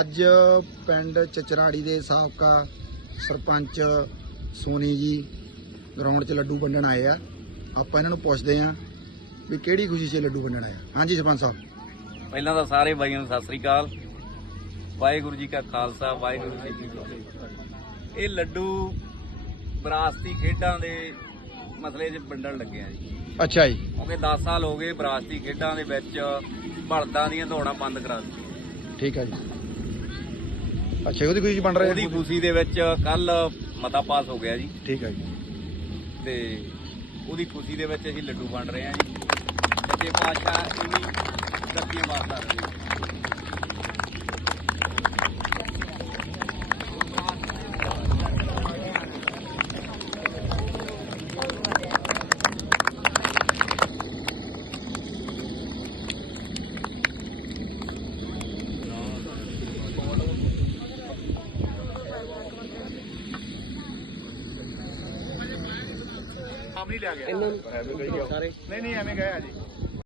ਅੱਜ ਪਿੰਡ ਚਚਰਾੜੀ ਦੇ ਸਾਬਕਾ ਸਰਪੰਚ ਸੋਨੀ ਜੀ ਗਰਾਊਂਡ 'ਚ ਲੱਡੂ ਵੰਡਣ ਆਏ ਆ। ਆਪਾਂ ਇਹਨਾਂ ਨੂੰ ਪੁੱਛਦੇ ਆ ਵੀ ਕਿਹੜੀ ਖੁਸ਼ੀ 'ਚ ਲੱਡੂ ਵੰਡਣ ਆਇਆ ਹਾਂਜੀ ਸਰਪੰਚ ਸਾਹਿਬ। ਪਹਿਲਾਂ ਤਾਂ ਸਾਰੇ ਬਾਈਆਂ ਨੂੰ ਸਤਿ ਸ੍ਰੀ ਅਕਾਲ। ਵਾਹਿਗੁਰੂ ਜੀ ਕਾ ਖਾਲਸਾ ਵਾਹਿਗੁਰੂ ਜੀ ਕੀ ਫਤਿਹ। ਇਹ ਲੱਡੂ ਵਿਰਾਸਤੀ ਖੇਡਾਂ ਦੇ ਮਸਲੇ 'ਚ ਵੰਡਣ ਲੱਗੇ ਆ ਜੀ। ਅੱਛਾ ਜੀ। ਕਿਉਂਕਿ 10 ਸਾਲ ਹੋ ਗਏ ਵਿਰਾਸਤੀ ਖੇਡਾਂ ਦੇ ਵਿੱਚ ਬਲਦਾਂ ਦੀਆਂ ਦੌੜਾਂ ਬੰਦ ਕਰਾ ਦਿੱਤੀਆਂ। ਠੀਕ ਹੈ ਜੀ। ਅੱਛਾ ਉਹਦੀ 'ਚ ਵੰਡ ਰਹੇ ਉਹਦੀ ਖੁਸ਼ੀ ਦੇ ਵਿੱਚ ਕੱਲ ਮਤਾ ਪਾਸ ਹੋ ਗਿਆ ਜੀ। ਠੀਕ ਹੈ ਜੀ। ਤੇ ਉਹਦੀ ਖੁਸ਼ੀ ਦੇ ਵਿੱਚ ਅਸੀਂ ਲੱਡੂ ਵੰਡ ਰਹੇ ਹਾਂ ਜੀ। ਤੇ ਪਾਤਸ਼ਾਹ ਇਹ ਵੀ ਤਰੱਕੀਆਂ ਵਾਸਤਾ ਰਹੇ ਆਮ ਨਹੀਂ ਲਿਆ ਗਿਆ। ਇਹਨਾਂ ਸਾਰੇ ਨਹੀਂ ਨਹੀਂ ਐਵੇਂ ਗਏ ਆ ਜੀ।